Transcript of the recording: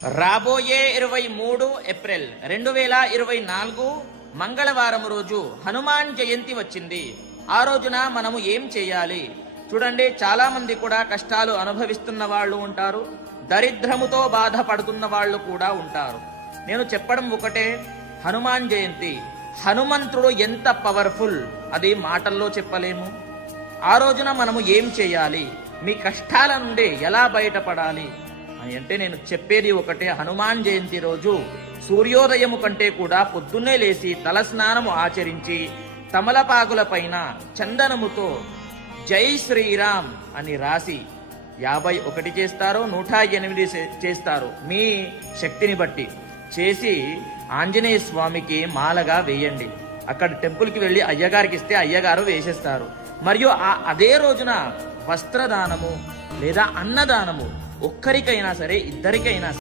రాబోయే 23 ఏప్రిల్ 2024 మంగళవారం రోజు హనుమాన్ జయంతి వచ్చింది. ఆ రోజున మనము ఏం చేయాలి? చూడండి, చాలా మంది కూడా కష్టాలు అనుభవిస్తున్న వాళ్ళు ఉంటారు, దరిద్రముతో బాధపడుతున్న వాళ్ళు కూడా ఉంటారు. నేను చెప్పడం ఒకటే, హనుమాన్ జయంతి, హనుమంతుడు ఎంత పవర్ఫుల్ అది మాటల్లో చెప్పలేము. ఆ రోజున మనము ఏం చేయాలి? మీ కష్టాల నుండి ఎలా బయటపడాలి అని అంటే నేను చెప్పేది ఒకటే, హనుమాన్ జయంతి రోజు సూర్యోదయము కంటే కూడా పొద్దున్నే లేచి తలస్నానము ఆచరించి తమలపాకుల పైన చందనముతో జై శ్రీరామ్ అని రాసి 51 చేస్తారో 108 చేస్తారో మీ శక్తిని బట్టి చేసి ఆంజనేయ స్వామికి మాలగా వేయండి. అక్కడ టెంపుల్కి వెళ్ళి అయ్యగారికి ఇస్తే అయ్యగారు వేసేస్తారు. మరియు అదే రోజున వస్త్రదానము లేదా అన్నదానము ఒక్కరికైనా సరే, ఇద్దరికైనా